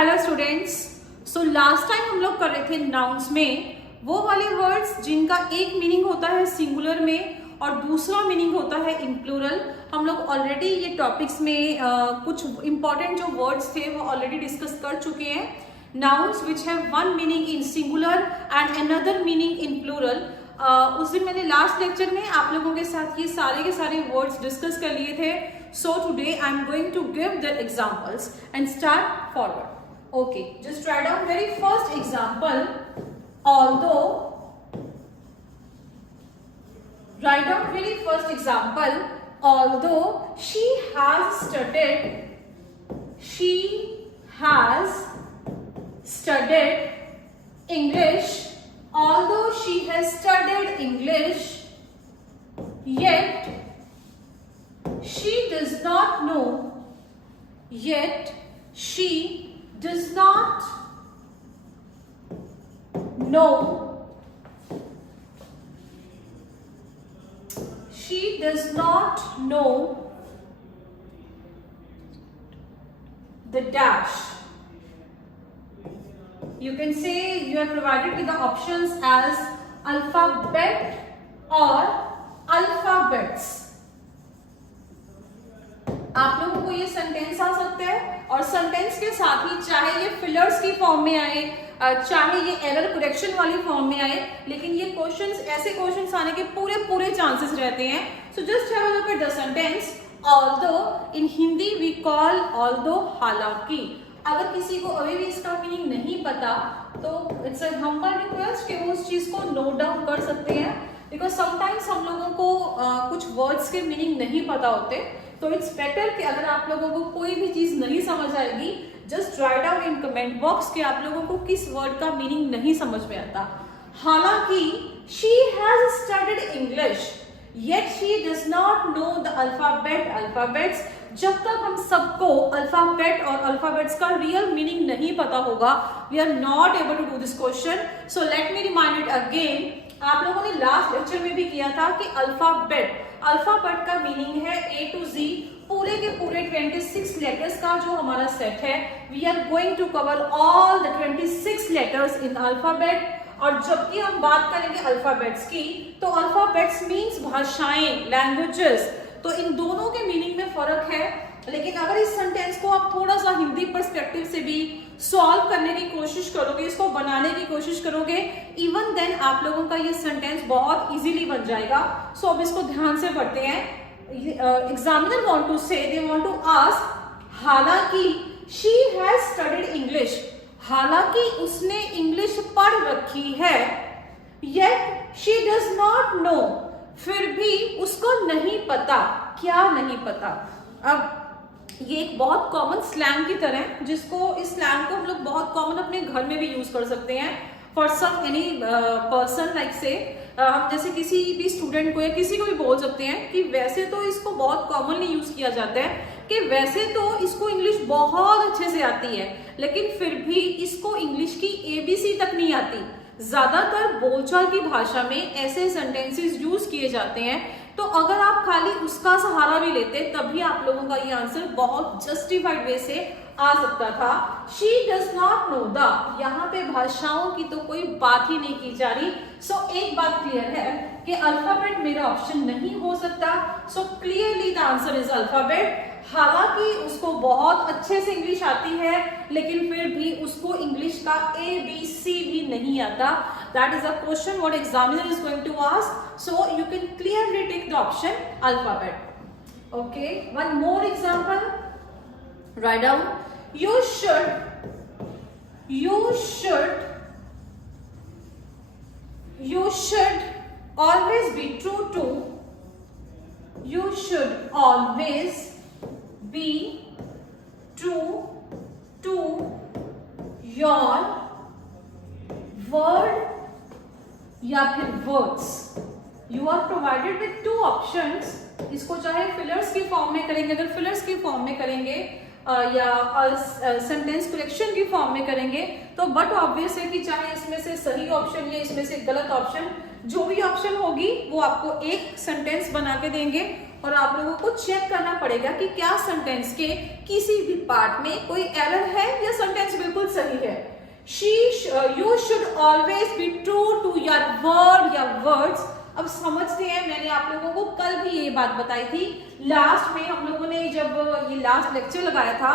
Hello students. So last time हम लोग कर रहे थे नाउन्स में वो वाले वर्ड्स जिनका एक मीनिंग होता है सिंगुलर में और दूसरा मीनिंग होता है इन प्लूरल। हम लोग ऑलरेडी ये टॉपिक्स में कुछ इंपॉर्टेंट जो वर्ड्स थे वो ऑलरेडी डिस्कस कर चुके हैं। Nouns which have one meaning in singular and another meaning in plural. उस दिन मैंने लास्ट लेक्चर में आप लोगों के साथ ये सारे के सारे वर्ड्स डिस्कस कर लिए थे। So today I am going to give their examples and start forward. Okay, just write down very first example. Write down very first example. Although she has studied English. Although she has studied English, yet she does not know. Yet she does not know. She does not know the dash. You can say you are provided with the options as alphabet or alphabets. आप लोगों को ये sentence आ सकते हैं और sentence के साथ ही चाहे ये फिलर्स की फॉर्म में आए चाहे ये एरर करेक्शन वाली फॉर्म में आए, लेकिन ये क्वेश्चंस ऐसे क्वेश्चंस आने के पूरे चांसेस रहते हैं। So just have a look at the sentence. Although in Hindi we call although हालांकि। अगर किसी को अभी भी इसका मीनिंग नहीं पता तो इट्स अ हम्बल रिक्वेस्ट कि वो उस चीज को नोट डाउन कर सकते हैं, बिकॉज समटाइम्स हम लोगों को कुछ वर्ड्स के मीनिंग नहीं पता होते। तो इट्स बेटर कि अगर आप लोगों को कोई भी चीज नहीं समझ आएगी, just write down in comment box कि आप लोगों को किस वर्ड का मीनिंग नहीं समझ में आता। हालांकि she has studied English yet she does not know the alphabets. जब तक हम सबको अल्फाबेट और अल्फाबेट्स का रियल मीनिंग नहीं पता होगा, we are not able to do this question. So let me remind it again. आप लोगों ने लास्ट लेक्चर में भी किया था कि अल्फाबेट का मीनिंग है ए टू जी, पूरे के पूरे 26 लेटर्स का जो हमारा सेट है। We are going to cover all the 26 letters in alphabet. और जब भी हम बात करेंगे अल्फाबेट्स की, तो अल्फाबेट्स मीन्स भाषाएं, लैंग्वेजेस। तो इन दोनों के मीनिंग में फर्क है। लेकिन अगर इस सेंटेंस को आप थोड़ा सा हिंदी पर्सपेक्टिव से भी सॉल्व करने की कोशिश करोगे, इसको बनाने की कोशिश करोगे, इवन देन आप लोगों का ये सेंटेंस बहुत इजीली बन जाएगा। सो अब इसको ध्यान से पढ़ते हैं। एग्जामिनर वांट टू से, दे वांट टू आस्क, हालांकि शी हैज स्टडीड इंग्लिश, हालांकि उसने इंग्लिश पढ़ रखी है, yet she does not know, फिर भी उसको नहीं पता। क्या नहीं पता? अब ये एक बहुत कॉमन स्लैंग की तरह, जिसको इस स्लैंग को हम लोग बहुत कॉमन अपने घर में भी यूज कर सकते हैं for some any person. Like से हम जैसे किसी भी स्टूडेंट को या किसी को भी बोल सकते हैं कि वैसे तो इसको बहुत कॉमनली यूज किया जाता है कि वैसे तो इसको इंग्लिश बहुत अच्छे से आती है, लेकिन फिर भी इसको इंग्लिश की एबीसी तक नहीं आती। ज्यादातर बोलचाल की भाषा में ऐसे सेंटेंसेस यूज किए जाते हैं। तो अगर आप खाली उसका सहारा भी लेते तभी आप लोगों का ये आंसर बहुत जस्टिफाइड वे से आ सकता था। She does not know the, यहाँ पे भाषाओं की तो कोई बात ही नहीं की जा रही। सो एक बात क्लियर है कि अल्फाबेट मेरा ऑप्शन नहीं हो सकता। So clearly the answer is alphabet. हालांकि उसको बहुत अच्छे से इंग्लिश आती है, लेकिन फिर भी उसको इंग्लिश का ABC भी नहीं आता। That is a question what examiner is going to ask. So you can clearly take the option alphabet. Okay, one more example. Write down. You should always be true to. You should always be true to your word या फिर words. You are provided with two options. इसको चाहे fillers की form में करेंगे, अगर fillers की form में करेंगे या सेंटेंस करेक्शन की फॉर्म में करेंगे, तो बट ऑब्वियस है कि चाहे इसमें से सही ऑप्शन या इसमें से गलत ऑप्शन, जो भी ऑप्शन होगी वो आपको एक सेंटेंस बना के देंगे और आप लोगों को चेक करना पड़ेगा कि क्या सेंटेंस के किसी भी पार्ट में कोई एरर है या सेंटेंस बिल्कुल सही है। You should always be true to your word या words। अब समझते हैं, मैंने आप लोगों को कल भी ये बात बताई थी। लास्ट में हम लोगों ने जब ये लास्ट लेक्चर लगाया था,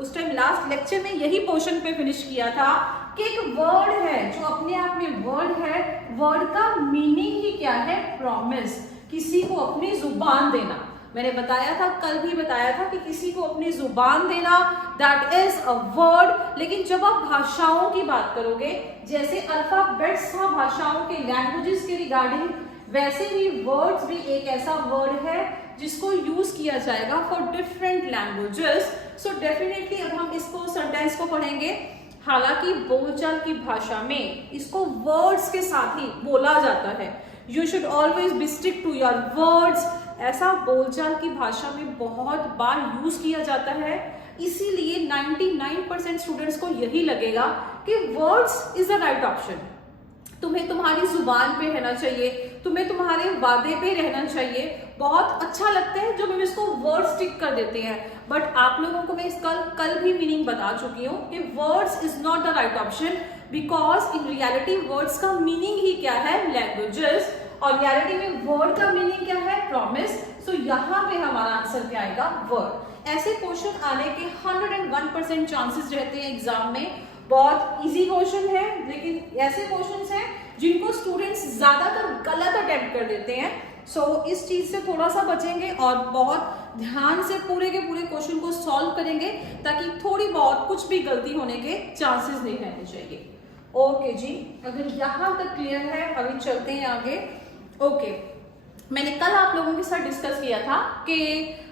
उस टाइम लास्ट लेक्चर में यही पोर्शन पे फिनिश किया था कि एक वर्ड है जो अपने आप में वर्ड है, वर्ड का मीनिंग ही क्या है? प्रॉमिस, किसी को अपनी जुबान देना। मैंने बताया था, कल भी बताया था कि किसी को अपनी जुबान देना दैट इज अ वर्ड। लेकिन जब आप भाषाओं की बात करोगे, जैसे अल्फाबेट्स था भाषाओं के, लैंग्वेजेस के रिगार्डिंग, वैसे ही वर्ड्स भी एक ऐसा वर्ड है जिसको यूज किया जाएगा for different languages. So definitely अब हम इसको सेंटेंस को पढ़ेंगे। हालांकि बोलचाल की भाषा में इसको वर्ड्स के साथ ही बोला जाता है। You should always be stick to your words, ऐसा बोलचाल की भाषा में बहुत बार यूज किया जाता है। इसीलिए 99% स्टूडेंट्स को यही लगेगा कि words is the right option. तुम्हें तुम्हारी जुबान पे रहना चाहिए, तुम्हें तुम्हारे वादे पे रहना चाहिए। बहुत अच्छा लगता है जब हम इसको वर्ड स्टिक कर देते हैं, बट आप लोगों को मैं इसका कल भी मीनिंग बता चुकी हूँ कि words is not the right option, because in reality words का मीनिंग ही क्या है? लैंग्वेजेस। और रियलिटी में वर्ड का मीनिंग क्या है? प्रॉमिस। सो यहाँ पे हमारा आंसर क्या आएगा? वर्ड। ऐसे क्वेश्चन आने के 101% चांसेस रहते हैं एग्जाम में। बहुत इजी क्वेश्चन है, लेकिन ऐसे क्वेश्चंस हैं जिनको स्टूडेंट्स ज्यादातर गलत अटेम्प्ट कर देते हैं। सो इस चीज से थोड़ा सा बचेंगे और बहुत ध्यान से पूरे के पूरे क्वेश्चन को सॉल्व करेंगे, ताकि थोड़ी बहुत कुछ भी गलती होने के चांसेस नहीं रहने चाहिए। ओके जी, अगर यहाँ तक क्लियर है, अभी चलते हैं आगे। ओके, मैंने कल आप लोगों के साथ डिस्कस किया था कि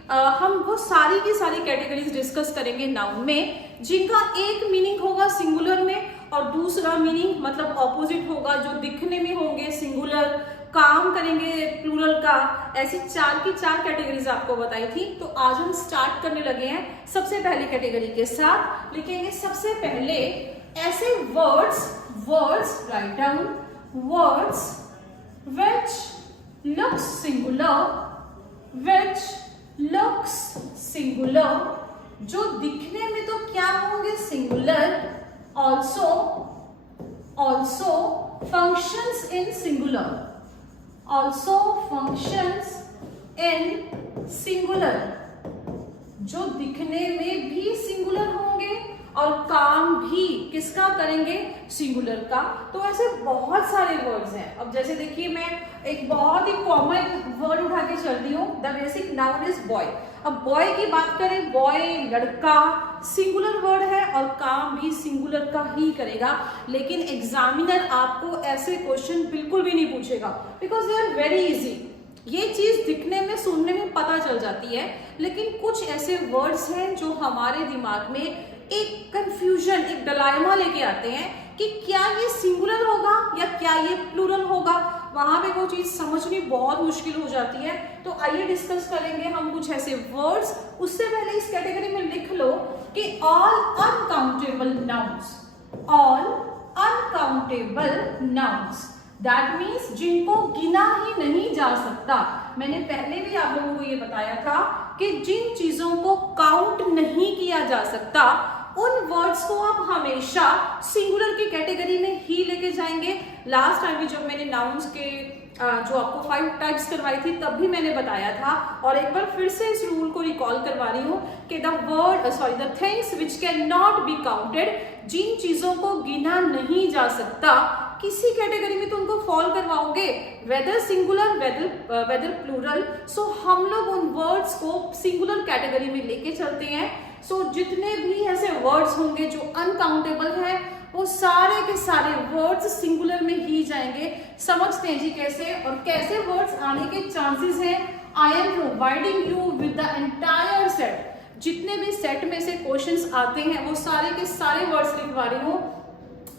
हम वो सारी की सारी कैटेगरीज डिस्कस करेंगे नाउन में, जिनका एक मीनिंग होगा सिंगुलर में और दूसरा मीनिंग मतलब ऑपोजिट होगा, जो दिखने में होंगे सिंगुलर, काम करेंगे प्लूरल का। ऐसी 4 की 4 कैटेगरीज आपको बताई थी। तो आज हम स्टार्ट करने लगे हैं सबसे पहले कैटेगरी के साथ। लिखेंगे सबसे पहले ऐसे words write down, words which looks singular, जो दिखने में तो क्या होंगे? Singular. also functions in singular, जो दिखने में भी सिंगुलर होंगे और काम भी किसका करेंगे? सिंगुलर का। तो ऐसे बहुत सारे वर्ड्स हैं। अब जैसे देखिए, मैं एक बहुत ही कॉमन वर्ड उठा के चल रही हूँ। The basic noun is boy. अब बॉय की बात करें, बॉय लड़का सिंगुलर वर्ड है और काम भी सिंगुलर का ही करेगा। लेकिन एग्जामिनर आपको ऐसे क्वेश्चन बिल्कुल भी नहीं पूछेगा, because they are very easy. ये चीज दिखने में सुनने में पता चल जाती है, लेकिन कुछ ऐसे वर्ड्स हैं जो हमारे दिमाग में एक कंफ्यूजन, एक डायलेमा लेके आते हैं कि क्या ये सिंगुलर होगा या क्या ये प्लूरल होगा। वहां पे वो चीज समझनी बहुत मुश्किल हो जाती है। तो आइए डिस्कस करेंगे हम कुछ ऐसे वर्ड्स। उससे पहले इस कैटेगरी में लिख लो कि all uncountable nouns, that means जिनको गिना ही नहीं जा सकता। मैंने पहले भी आप लोगों को ये बताया था कि जिन चीजों को काउंट नहीं किया जा सकता, उन वर्ड्स को आप हमेशा सिंगुलर की कैटेगरी में ही लेके जाएंगे। लास्ट टाइम भी जब मैंने नाउन्स के जो आपको 5 टाइप्स करवाई थी, तब भी मैंने बताया था, और एक बार फिर से इस रूल को रिकॉल करवा रही हूँ कि the things which can not be counted, जिन चीजों को गिना नहीं जा सकता, किसी कैटेगरी में तो उनको फॉल करवाओगे, वेदर सिंगुलर वेदर प्लूरल। सो हम लोग उन वर्ड्स को सिंगुलर कैटेगरी में लेके चलते हैं। सो जितने भी ऐसे वर्ड्स होंगे जो अनकाउंटेबल हैं, वो सारे के सारे वर्ड्स सिंगुलर में ही जाएंगे। समझते हैं जी कैसे, और कैसे वर्ड्स आने के चांसेस हैं। I am providing you with the entire set. जितने भी सेट में से क्वेश्चंस आते हैं, वो सारे के सारे वर्ड्स लिखवा रही हूँ।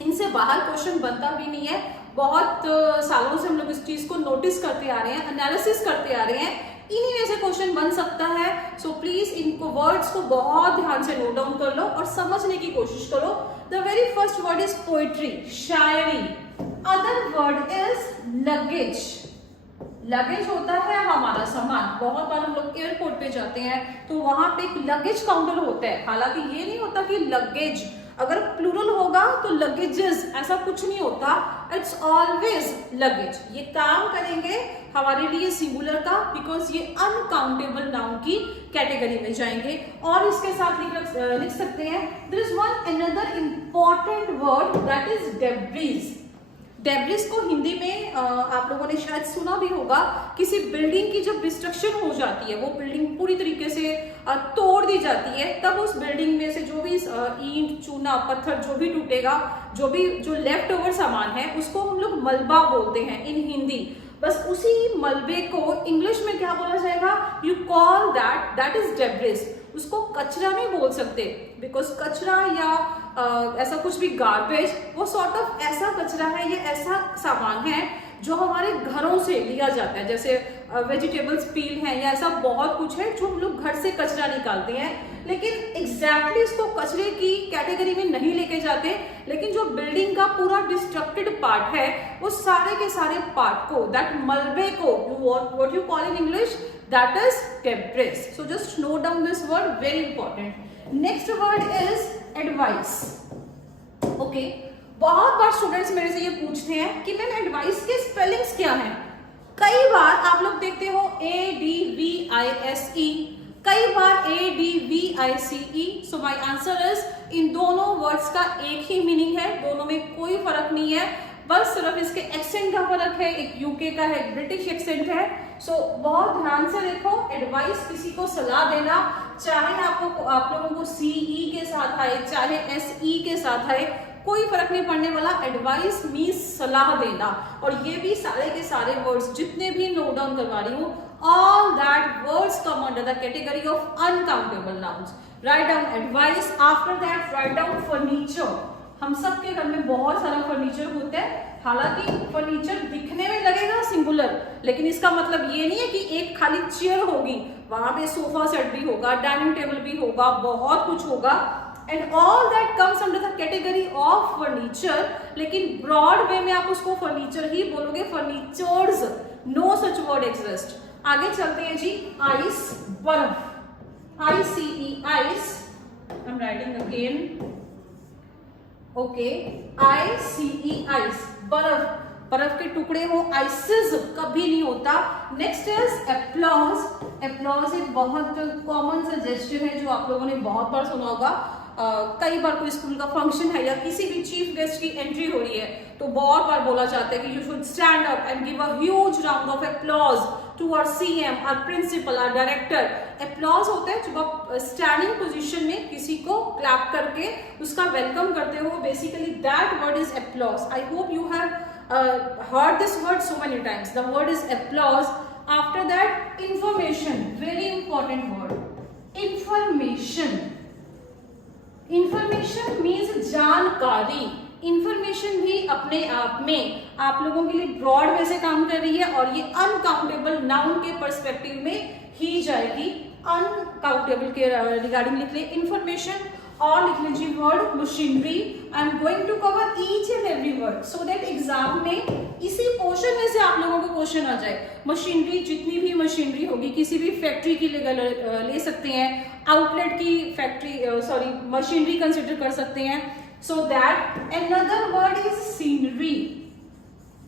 इनसे बाहर क्वेश्चन बनता भी नहीं है। बहुत सालों से हम लोग इस चीज को नोटिस करते आ रहे हैं, एनालिसिस करते आ रहे हैं, इन्हीं में से क्वेश्चन बन सकता है। सो प्लीज इनको वर्ड्स को बहुत ध्यान से नोट डाउन कर लो और समझने की कोशिश करो। The very first word is poetry, Shayari. Other word is luggage, luggage होता है हमारा सामान। बहुत बार हम लोग एयरपोर्ट पे जाते हैं तो वहां पे एक लगेज काउंटर होता है, हालांकि ये नहीं होता कि लगेज, अगर प्लूरल होगा तो लगेजेस, ऐसा कुछ नहीं होता, इट्स ऑलवेज लगेज। ये काम करेंगे हमारे लिए सिंगुलर का, बिकॉज ये अनकाउंटेबल नाउन की कैटेगरी में जाएंगे। और इसके साथ लिख सकते हैं there is one another important word that is debris. Debris को हिंदी में आप लोगों ने शायद सुना भी होगा, किसी बिल्डिंग की जब डिस्ट्रक्शन हो जाती है, वो बिल्डिंग पूरी तरीके से तोड़ दी जाती है, तब उस बिल्डिंग में से जो भी ईंट, चूना, पत्थर जो भी टूटेगा, जो लेफ्ट ओवर सामान है, उसको हम लोग मलबा बोलते हैं इन हिंदी। बस उसी मलबे को इंग्लिश में क्या बोला जाएगा, you call that is debris. उसको कचरा नहीं बोल सकते, बिकॉज कचरा या ऐसा कुछ भी गार्बेज, वो सॉर्ट ऑफ ऐसा कचरा है, ये ऐसा सामान है जो हमारे घरों से लिया जाता है, जैसे वेजिटेबल्स पील है या ऐसा बहुत कुछ है जो हम लोग घर से कचरा निकालते हैं, लेकिन एग्जैक्टली इसको कचरे की कैटेगरी में नहीं लेके जाते। लेकिन जो बिल्डिंग का पूरा डिस्ट्रक्टेड पार्ट है, वो सारे के सारे पार्ट को, दैट मलबे को, what you call in English, that is debris. So just note down this word, very important. Next word is advice. Okay, बहुत बार स्टूडेंट्स मेरे से ये पूछते हैं कि मैम एडवाइस के स्पेलिंग्स क्या हैं। कई बार आप लोग देखते हो ADVISE, कई बार ADVICE। So my answer is, इन दोनों वर्ड्स का एक ही मीनिंग है, दोनों में कोई फर्क नहीं है, बस सिर्फ इसके एक्सेंट का फर्क है, एक यूके का है, एक ब्रिटिश एक्सेंट है। सो बहुत ध्यान से देखो, एडवाइस किसी को सलाह देना, चाहे आप लोगों को CE के साथ आए, चाहे SE के साथ आए, कोई फर्क नहीं पड़ने वाला। एडवाइस मीन्स सलाह देना। और ये भी सारे के सारे वर्ड्स जितने भी नोट डाउन करवा रही हूँ, all that words come under the category of uncountable nouns. Write down advice, after that write down furniture. हम सबके घर में बहुत सारा फर्नीचर होता है, हालांकि फर्नीचर दिखने में लगेगा सिंगुलर, लेकिन इसका मतलब ये नहीं है कि एक खाली चेयर होगी, वहां पे सोफा सेट भी होगा, डाइनिंग टेबल भी होगा, बहुत कुछ होगा, and all that comes under the category of furniture. लेकिन ब्रॉड वे में आप उसको फर्नीचर ही बोलोगे, furnitures, no such word exist. आगे चलते हैं जी, आइस, बर्फ, ICE, ice, I am writing again, okay, ICE, ice, बर्फ, बर्फ के टुकड़े हो, आइसिस कभी नहीं होता। Next is applause. एप्लॉज एक बहुत कॉमन सा जेस्चर है जो आप लोगों ने बहुत बार सुना होगा। कई बार कोई स्कूल का फंक्शन है या किसी भी चीफ गेस्ट की एंट्री हो रही है तो बहुत बार बोला जाता है कि you should stand up and give a huge round of applause to our CM, our principal, our director. Applause होता है जब आप स्टैंडिंग पोजीशन में किसी को क्लैप करके उसका वेलकम करते हो, basically that word is applause. I hope you have heard this word so many times. The word is applause. After that, information, very important word. Information. Information means जानकारी। Information भी अपने आप में आप लोगों के लिए ब्रॉड वे से काम कर रही है और ये अनकाउंटेबल नाउन के पर्सपेक्टिव में ही जाएगी। अनकाउंटेबल के रिगार्डिंग लिख ले इंफॉर्मेशन, और लिख लीजिए word machinery. I am going to cover each and every word so that exam में इसी पोर्शन में से आप लोगों को क्वेश्चन आ जाए। मशीनरी, जितनी भी मशीनरी होगी, किसी भी फैक्ट्री की ले सकते हैं, आउटलेट की फैक्ट्री मशीनरी कंसिडर कर सकते हैं। So that another word is scenery,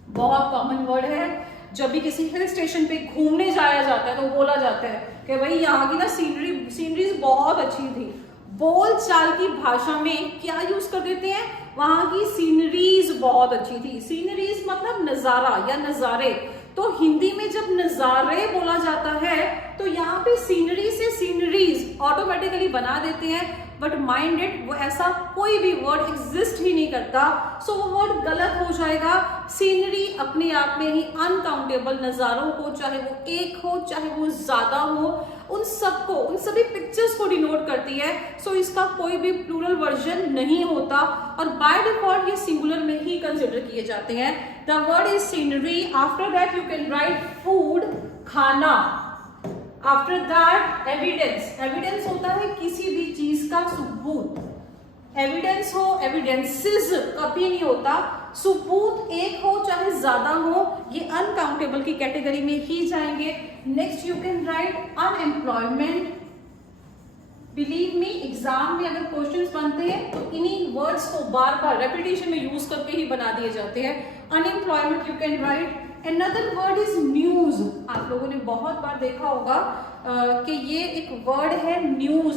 बहुत कॉमन वर्ड है। जब भी किसी हिल स्टेशन पे घूमने जाया जाता है तो बोला जाता है कि भाई यहाँ की ना सीनरीज बहुत अच्छी थी। बोल चाल की भाषा में क्या यूज कर देते हैं, वहां की सीनरीज बहुत अच्छी थी। सीनरीज मतलब नजारा या नजारे। तो हिंदी में जब नजारे बोला जाता है तो यहाँ पे सीनरी से सीनरीज ऑटोमेटिकली बना देते हैं, बट माइंड इट, वो ऐसा कोई भी वर्ड एग्जिस्ट ही नहीं करता, सो वो वर्ड गलत हो जाएगा। सीनरी अपने आप में ही अनकाउंटेबल नजारों को, चाहे वो एक हो चाहे वो ज्यादा हो, उन सबको, उन सभी पिक्चर्स को डिनोट करती है। सो इसका कोई भी प्लूरल वर्जन नहीं होता और बाय डिफॉल्ट ये सिंगुलर में ही कंसिडर किए जाते हैं। The word is scenery. After that you can write food, खाना। After that evidence. एविडेंस होता है किसी भी चीज का सबूत। एविडेंस हो, एविडेंसेस कभी नहीं होता। सुबूत एक हो चाहे ज्यादा हो, ये अनकाउंटेबल की कैटेगरी में ही जाएंगे। Next you can right unemployment. Believe me, exam में अगर क्वेश्चंस बनते हैं तो इन्हीं वर्ड्स को बार बार रेपिटेशन में यूज करके ही बना दिए जाते हैं। Unemployment you can right. Another word is news. आप लोगों ने बहुत बार देखा होगा कि ये एक वर्ड है न्यूज।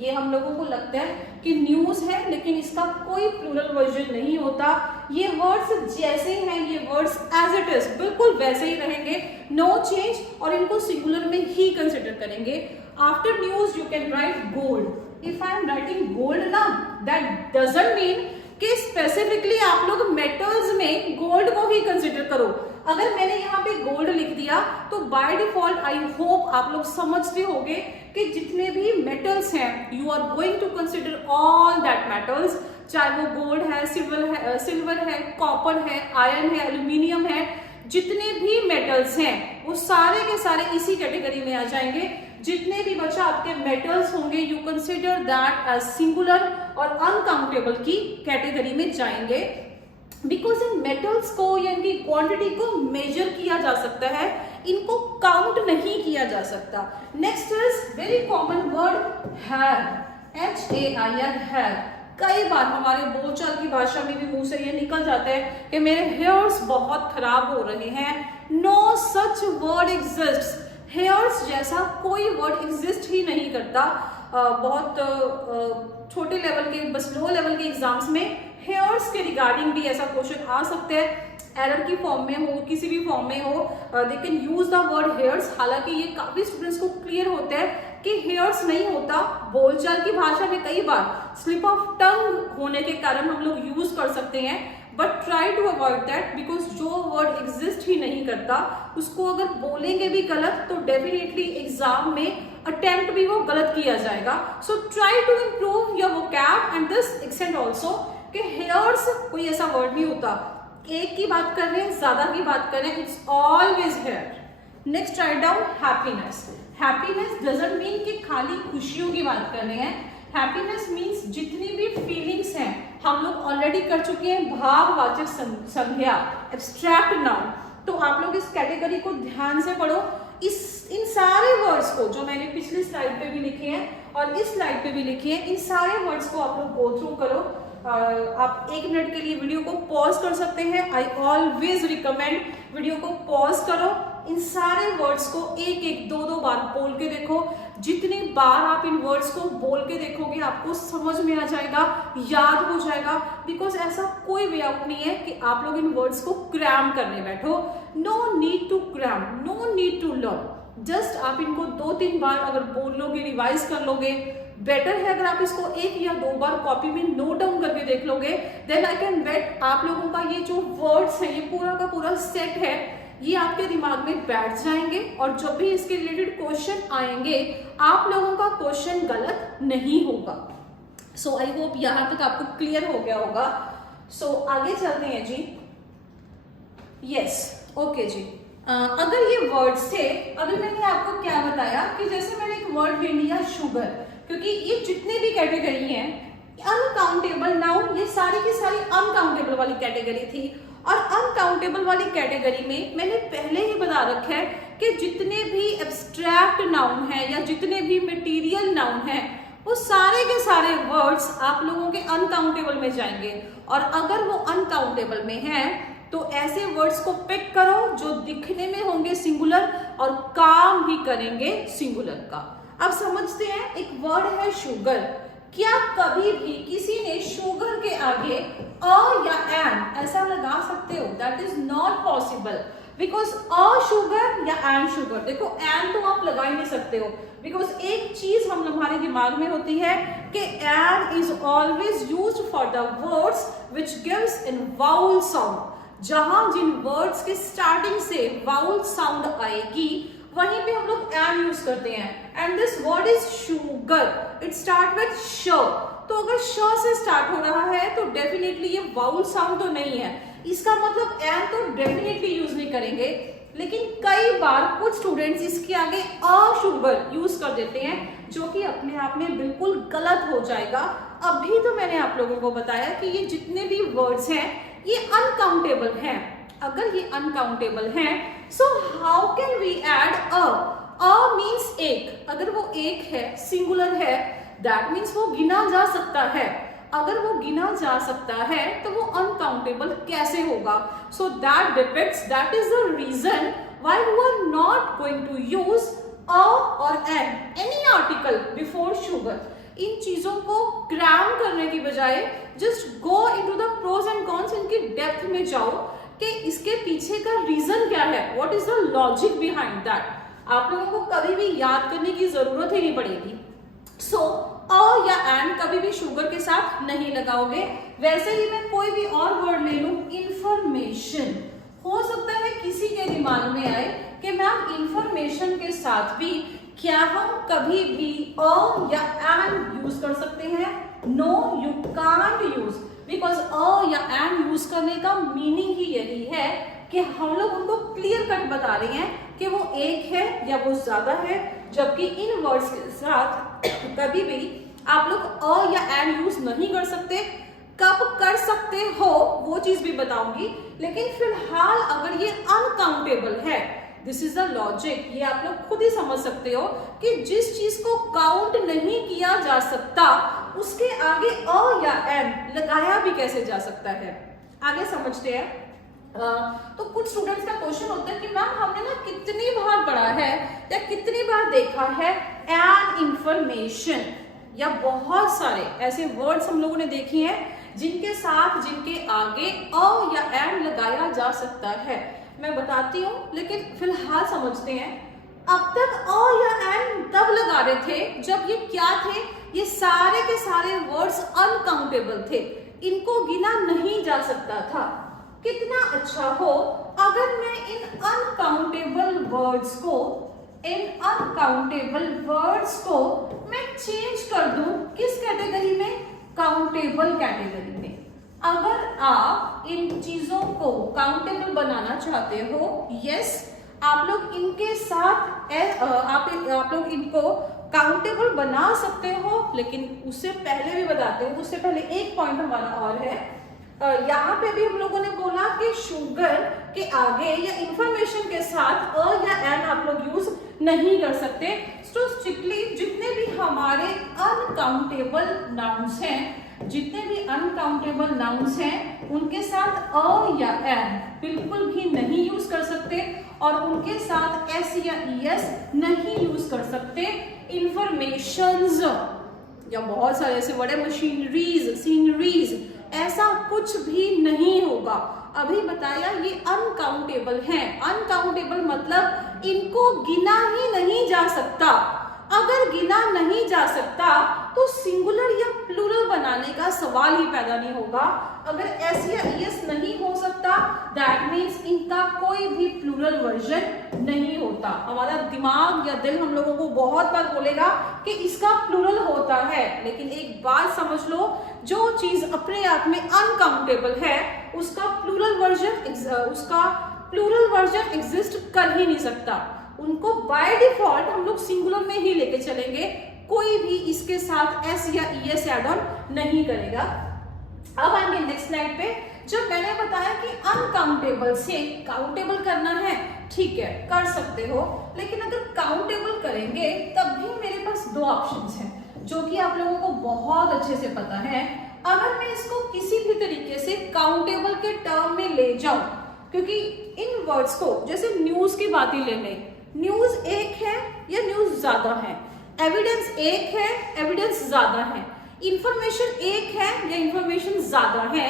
ये हम लोगों को लगता है कि न्यूज है, लेकिन इसका कोई प्लूरल वर्जन नहीं होता। ये वर्ड्स जैसे हैं, ये वर्ड्स एज इट इज बिल्कुल वैसे ही रहेंगे, नो चेंज, और इनको सिंगुलर में ही कंसिडर करेंगे। After news you can right gold. If I am writing gold ना, दैट डजंट मीन कि स्पेसिफिकली आप लोग मेटल्स में गोल्ड को ही कंसिडर करो। अगर मैंने यहाँ पे गोल्ड लिख दिया तो बाय डिफॉल्ट आई होप आप लोग समझते होंगे कि जितने भी मेटल्स हैं you are going to consider all that metals, चाहे वो गोल्ड है, सिल्वर है, कॉपर है, आयरन है, एल्यूमिनियम है, जितने भी मेटल्स हैं वो सारे के सारे इसी कैटेगरी में आ जाएंगे। जितने भी बच्चा आपके मेटल्स होंगे you consider that as singular और अनकाउंटेबल की कैटेगरी में जाएंगे, बिकॉज इन मेटल्स को या इनकी क्वांटिटी को मेजर किया जा सकता है, इनको काउंट नहीं किया जा सकता। Next is very common word hair, HAIR, hair. कई बार हमारे बोलचाल की भाषा में भी मुंह से ये निकल जाता है कि मेरे हेयर्स बहुत खराब हो रहे हैं। No such word exist. Hairs जैसा कोई वर्ड एग्जिस्ट ही नहीं करता। बहुत छोटे लेवल के, बस लो लेवल के एग्जाम्स में हेयर्स के रिगार्डिंग भी ऐसा क्वेश्चन आ सकते हैं, एरर की फॉर्म में हो, किसी भी फॉर्म में हो, they can use the word hairs. हालांकि ये काफी स्टूडेंट्स को क्लियर होता है कि हेयर्स नहीं होता। बोलचाल की भाषा में कई बार स्लिप ऑफ टंग होने के कारण हम लोग यूज कर सकते हैं, but try to avoid that, because जो वर्ड एग्जिस्ट ही नहीं करता उसको अगर बोलेंगे भी गलत तो डेफिनेटली एग्जाम में अटेम्प्ट भी वो गलत किया जाएगा। So try to improve your vocab and this extend also कि हेयर्स कोई ऐसा वर्ड नहीं होता। एक की बात कर रहे हैं, ज्यादा की बात कर रहे हैं, it's always hair. Next write down happiness. Happiness doesn't mean कि खाली खुशियों की बात कर रहे हैं। हैप्पीनेस मीन्स जितनी भी फीलिंग्स हैं हम लोग ऑलरेडी कर चुके हैं, भाववाचक संज्ञा, एब्स्ट्रैक्ट नाउन। तो आप लोग इस कैटेगरी को ध्यान से पढ़ो। इन सारे वर्ड्स को जो मैंने पिछली स्लाइड पे भी लिखे हैं और इस स्लाइड पे भी लिखे हैं, इन सारे वर्ड्स को आप लोग गो थ्रू करो। आप 1 मिनट के लिए वीडियो को पॉज कर सकते हैं। आई ऑलवेज रिकमेंड वीडियो को पॉज करो, इन सारे वर्ड्स को 1-1, 2-2 बार बोल के देखो। जितनी बार आप इन वर्ड्स को बोल के देखोगे आपको समझ में आ जाएगा, याद हो जाएगा, बिकॉज ऐसा कोई वे आउट नहीं है कि आप लोग इन वर्ड्स को क्रैम करने बैठो। No need to cram, no need to learn. Just आप इनको 2-3 बार अगर बोल लोगे, रिवाइज कर लोगे, बेटर है अगर आप इसको 1 या 2 बार कॉपी में नोट डाउन करके देख लोगे, देन आई कैन बेट आप लोगों का ये जो वर्ड्स है, ये पूरा का पूरा सेट है, ये आपके दिमाग में बैठ जाएंगे और जब भी इसके रिलेटेड क्वेश्चन आएंगे आप लोगों का क्वेश्चन गलत नहीं होगा। सो आई होप यहां तक आपको क्लियर हो गया होगा। सो आगे चलते हैं जी। यस, ओके जी। अगर ये वर्ड्स थे, अगर मैंने आपको क्या बताया कि जैसे मैंने एक वर्ड ले लिया शुगर, क्योंकि ये जितने भी कैटेगरी हैं अनकाउंटेबल नाउन, ये सारी की सारी अनकाउंटेबल वाली कैटेगरी थी। और अनकाउंटेबल वाली कैटेगरी में मैंने पहले ही बता रखा है कि जितने भी एब्स्ट्रैक्ट नाउन है या जितने भी मटेरियल नाउन है वो सारे के सारे वर्ड्स आप लोगों के अनकाउंटेबल में जाएंगे। और अगर वो अनकाउंटेबल में है तो ऐसे वर्ड्स को पिक करो जो दिखने में होंगे सिंगुलर और काम भी करेंगे सिंगुलर का। अब समझते हैं, एक वर्ड है शुगर। क्या कभी भी किसी ने शुगर के आगे अ या एन ऐसा लगा सकते हो? That is not possible, because a sugar या एन शुगर, देखो एन तो आप लगा ही नहीं सकते हो, बिकॉज एक चीज हमारे दिमाग में होती है कि an is always used for the words which gives in vowel sound. जहां जिन वर्ड्स के स्टार्टिंग से वाउल साउंड आएगी वहीं पे हम लोग एन यूज करते हैं। And this word is sugar, it start with श। तो अगर श से स्टार्ट हो रहा है तो डेफिनेटली ये वाउल साउंड तो नहीं है, इसका मतलब एन तो डेफिनेटली यूज नहीं करेंगे। लेकिन कई बार कुछ स्टूडेंट्स इसके आगे अ शुगर यूज कर देते हैं, जो कि अपने आप में बिल्कुल गलत हो जाएगा। अभी तो मैंने आप लोगों को बताया कि ये जितने भी वर्ड्स हैं ये अनकाउंटेबल है, अगर ये अनकाउंटेबल है, so how can we add a means एक, अगर वो एक है, सिंगुलर है, दैट मीन्स वो गिना जा सकता है। अगर वो गिना जा सकता है तो वो अनकाउंटेबल कैसे होगा? So that depends, that is the reason why we are not going to use a और an any article before sugar. इन चीजों को क्रैम करने की बजाय just go into the pros and cons, इनकी डेप्थ में जाओ कि इसके पीछे का रीजन क्या है, what is the logic behind that. आप लोगों को कभी भी याद करने की जरूरत ही नहीं पड़ेगी। सो अ या एन कभी भी शुगर के साथ नहीं लगाओगे। वैसे ही मैं कोई भी और वर्ड ले लूं, इंफॉर्मेशन, हो सकता है किसी के दिमाग में आए कि मैम इंफॉर्मेशन के साथ भी क्या हम कभी भी अ या एन यूज कर सकते हैं? No, you can't use, because a या एन यूज करने का मीनिंग ही यही है कि हम लोग उनको क्लियर कट बता रहे हैं कि वो एक है या वो ज्यादा है, जबकि इन वर्ड्स के साथ कभी भी आप लोग अ या एन यूज नहीं कर सकते। कब कर सकते हो वो चीज भी बताऊंगी, लेकिन फिलहाल अगर ये अनकाउंटेबल है, दिस इज द लॉजिक, ये आप लोग खुद ही समझ सकते हो कि जिस चीज को काउंट नहीं किया जा सकता उसके आगे अ या एन लगाया भी कैसे जा सकता है। आगे समझते हैं। तो कुछ स्टूडेंट्स का क्वेश्चन होता है कि मैम हमने ना कितनी बार पढ़ा है या कितनी बार देखा है एन इंफॉर्मेशन, या बहुत सारे ऐसे वर्ड्स हम लोगों ने देखे हैं जिनके साथ जिनके आगे अ या एन लगाया जा सकता है। मैं बताती हूँ, लेकिन फिलहाल समझते हैं। अब तक अ या एन तब लगा रहे थे जब ये क्या थे, ये सारे के सारे वर्ड्स अनकाउंटेबल थे, इनको गिना नहीं जा सकता था। कितना अच्छा हो अगर मैं इन अनकाउंटेबल वर्ड्स को मैं चेंज कर दूं, किस कैटेगरी में? काउंटेबल कैटेगरी में। अगर आप इन चीजों को काउंटेबल बनाना चाहते हो, यस, आप लोग इनके साथ आप लोग इनको काउंटेबल बना सकते हो, लेकिन उससे पहले भी बताते हो, उससे पहले एक पॉइंट हमारा और है। यहाँ पे भी हम लोगों ने बोला कि शुगर के आगे या इंफॉर्मेशन के साथ अ या एन आप लोग यूज नहीं कर सकते। तो स्ट्रिक्टली जितने भी हमारे अनकाउंटेबल नाउन्स हैं, जितने भी अनकाउंटेबल नाउन्स हैं, उनके साथ अ या एन बिल्कुल भी नहीं यूज कर सकते, और उनके साथ एस या ईएस नहीं यूज कर सकते। इंफॉर्मेशंस या बहुत सारे ऐसे वर्ड है, मशीनरीज, सीनरीज, ऐसा कुछ भी नहीं होगा। अभी बताया ये अनकाउंटेबल है। अनकाउंटेबल मतलब इनको गिना ही नहीं जा सकता। अगर गिना नहीं जा सकता तो सिंगुलर या प्लूरल बनाने का सवाल ही पैदा नहीं होगा। अगर एस या ईएस नहीं हो सकता, दैट मीन्स इनका कोई भी प्लूरल वर्जन नहीं होता। हमारा दिमाग या दिल हम लोगों को बहुत बार बोलेगा कि इसका प्लूरल होता है, लेकिन एक बात समझ लो, जो चीज अपने आप में अनकाउंटेबल है उसका प्लूरल वर्जन एग्जिस्ट कर ही नहीं सकता। उनको बाय डिफॉल्ट हम लोग सिंगुलर में ही लेके चलेंगे, कोई भी इसके साथ एस या ईएस ऐड ऑन नहीं करेगा। अब आएंगे नेक्स्ट स्लाइड पे। जब मैंने बताया कि अनकाउंटेबल से काउंटेबल करना है, ठीक है, कर सकते हो, लेकिन अगर काउंटेबल करेंगे तब भी मेरे पास दो ऑप्शंस हैं जो कि आप लोगों को बहुत अच्छे से पता है। अगर मैं इसको किसी भी तरीके से काउंटेबल के टर्म में ले जाऊं, क्योंकि इन वर्ड्स को, जैसे न्यूज की बात ही ले लें, न्यूज एक है या न्यूज ज्यादा है, एविडेंस एक है, एविडेंस ज्यादा है, इंफॉर्मेशन एक है या इंफॉर्मेशन ज्यादा है,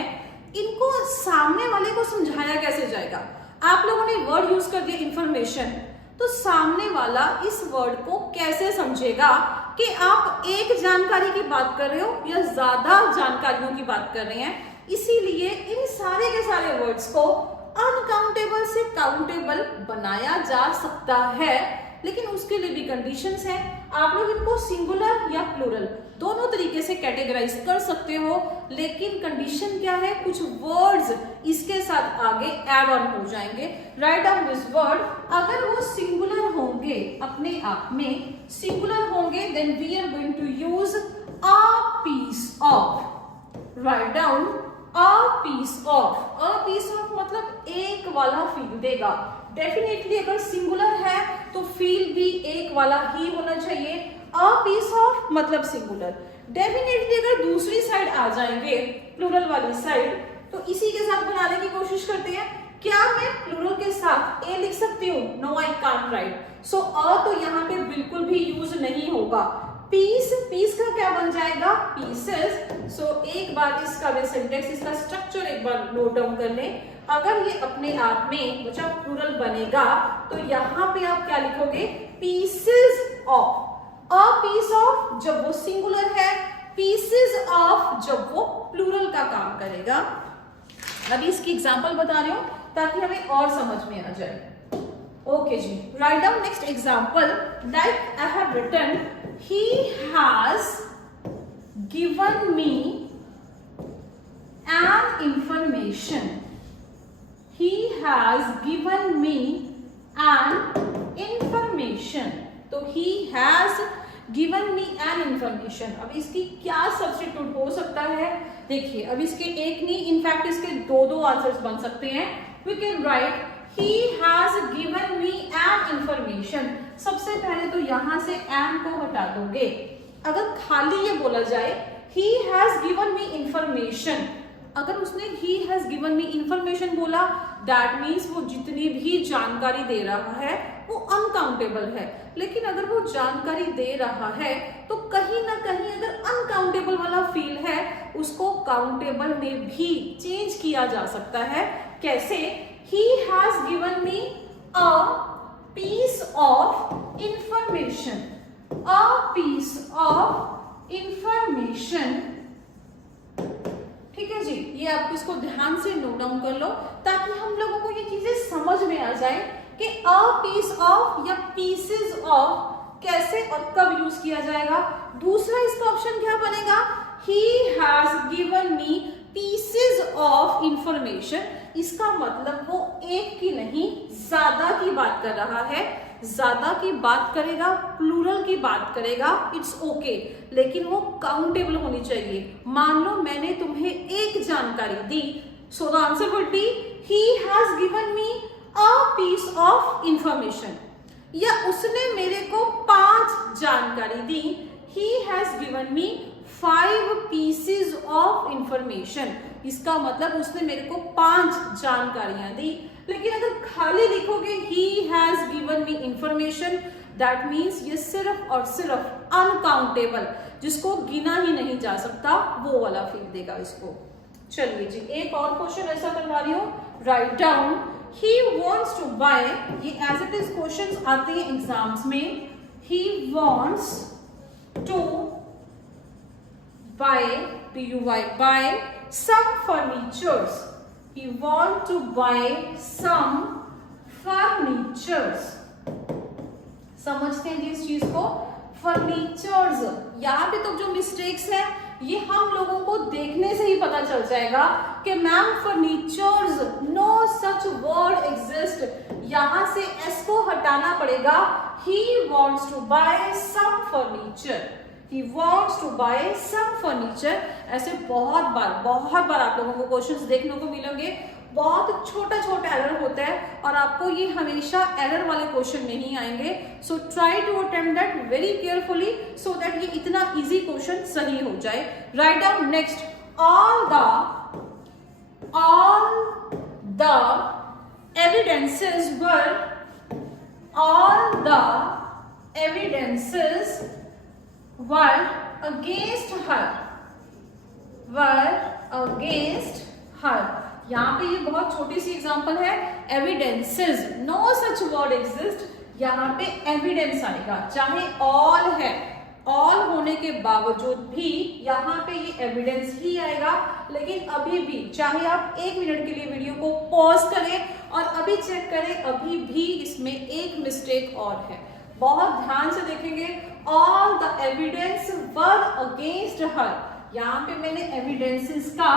इनको सामने वाले को समझाया कैसे जाएगा? आप लोगों ने वर्ड यूज कर दिया इंफॉर्मेशन, तो सामने वाला इस वर्ड को कैसे समझेगा कि आप एक जानकारी की बात कर रहे हो या ज्यादा जानकारियों की बात कर रहे हैं? इसीलिए इन सारे के सारे वर्ड्स को अनकाउंटेबल से काउंटेबल बनाया जा सकता है, लेकिन उसके लिए भी कंडीशंस हैं। आप लोग इनको सिंगुलर या प्लूरल दोनों तरीके से कैटेगराइज कर सकते हो, लेकिन कंडीशन क्या है? कुछ वर्ड्स इसके साथ आगे ऐड ऑन हो जाएंगे। राइट डाउन दिस वर्ड, अगर वो सिंगुलर होंगे, अपने आप में सिंगुलर होंगे, then we are going to use a piece of. Write down a piece of मतलब एक वाला फील देगा। डेफिनेटली अगर सिंगुलर है तो फील भी एक वाला ही होना चाहिए। अ पीस ऑफ मतलब सिंगुलर। डेफिनेटली अगर दूसरी साइड आ जाएंगे, प्लूरल वाली साइड, तो इसी के साथ बनाने की कोशिश करते हैं। क्या मैं प्लूरल के साथ ए लिख सकती हूँ? No, I can't write. So uh तो यहाँ पे बिल्कुल भी यूज नहीं होगा। पीस का क्या बन जाएगा? पीसेस। सो एक बार इसका भी सिंटेक्स, इसका स्ट्रक्चर एक बार नोट डाउन कर लें। अगर ये अपने आप में बच्चा प्लूरल बनेगा तो यहाँ पे आप क्या लिखोगे? Pieces of. A piece of जब वो सिंगुलर है, पीसेस ऑफ जब वो प्लूरल का काम करेगा। अभी इसकी एग्जांपल बता रही हूँ ताकि हमें और समझ में आ जाए। ओके जी, write down next example. Like I have written, he has given me an information. He has given me an information. तो he has given me an information। अब इसकी क्या सब्स्टिट्यूट हो सकता है? देखिए, अब इसके एक नहीं, इनफैक्ट इसके दो आंसर्स बन सकते हैं। We can write he has given me an information। सबसे पहले तो यहां से an को हटा दोगे। अगर खाली ये बोला जाए he has given me information, अगर उसने he has given me information बोला, that means वो जितनी भी जानकारी दे रहा है वो अनकाउंटेबल है। लेकिन अगर वो जानकारी दे रहा है तो कहीं ना कहीं अगर अनकाउंटेबल वाला फील है, उसको काउंटेबल में भी चेंज किया जा सकता है। कैसे? He has given me a piece of information. A piece of information। ठीक है जी, ये आप इसको ध्यान से नोट डाउन कर लो ताकि हम लोगों को ये चीजें समझ में आ जाए कि a piece of या pieces of कैसे और कब यूज किया जाएगा। दूसरा इसका ऑप्शन क्या बनेगा? He has given me pieces of information। इसका मतलब वो एक की नहीं ज्यादा की बात कर रहा है। ज्यादा की बात करेगा, प्लूरल की बात करेगा, इट्स ओके, लेकिन वो काउंटेबल होनी चाहिए। मान लो मैंने तुम्हें एक जानकारी दी, so the answer would be he has given me a piece of information. या उसने मेरे को 5 जानकारी दी, he has given me 5 pieces of information। इसका मतलब उसने मेरे को 5 जानकारियां दी। लेकिन अगर खाली लिखोगे he has given me information, that means ये सिर्फ और सिर्फ अनकाउंटेबल, जिसको गिना ही नहीं जा सकता, वो वाला फील देगा इसको। चलिए जी, एक और क्वेश्चन ऐसा करवा रही हूँ। Write down, he wants to buy, ये एज इट इज क्वेश्चंस आते हैं एग्जाम्स में। he wants to buy some furnitures। He want to buy some furnitures। समझते हैं इस चीज को? फर्नीचर्स, यहाँ पे तो जो मिस्टेक्स है ये हम लोगों को देखने से ही पता चल जाएगा कि ma'am furnitures, no such word exist. यहाँ से एस को हटाना पड़ेगा। He wants to buy some furniture। He wants to buy some furniture। ऐसे बहुत बार आप लोगों को क्वेश्चंस देखने को मिलेंगे। बहुत छोटा एरर होता है और आपको ये हमेशा एरर वाले क्वेश्चन नहीं आएंगे। So try to attempt that very carefully so that ये इतना इजी क्वेश्चन सही हो जाए। Write down next, all the evidences were against her। यहाँ पे ये बहुत छोटी सी एग्जांपल है। Evidences, no such word exist, यहाँ पे एविडेंस आएगा। चाहे ऑल है, ऑल होने के बावजूद भी यहाँ पे ये एविडेंस ही आएगा। लेकिन अभी भी चाहे आप 1 मिनट के लिए वीडियो को पॉज करें और अभी चेक करें, अभी भी इसमें एक मिस्टेक और है। बहुत ध्यान से देखेंगे। All the evidence were against her, यहाँ पे मैंने एविडेंसेस का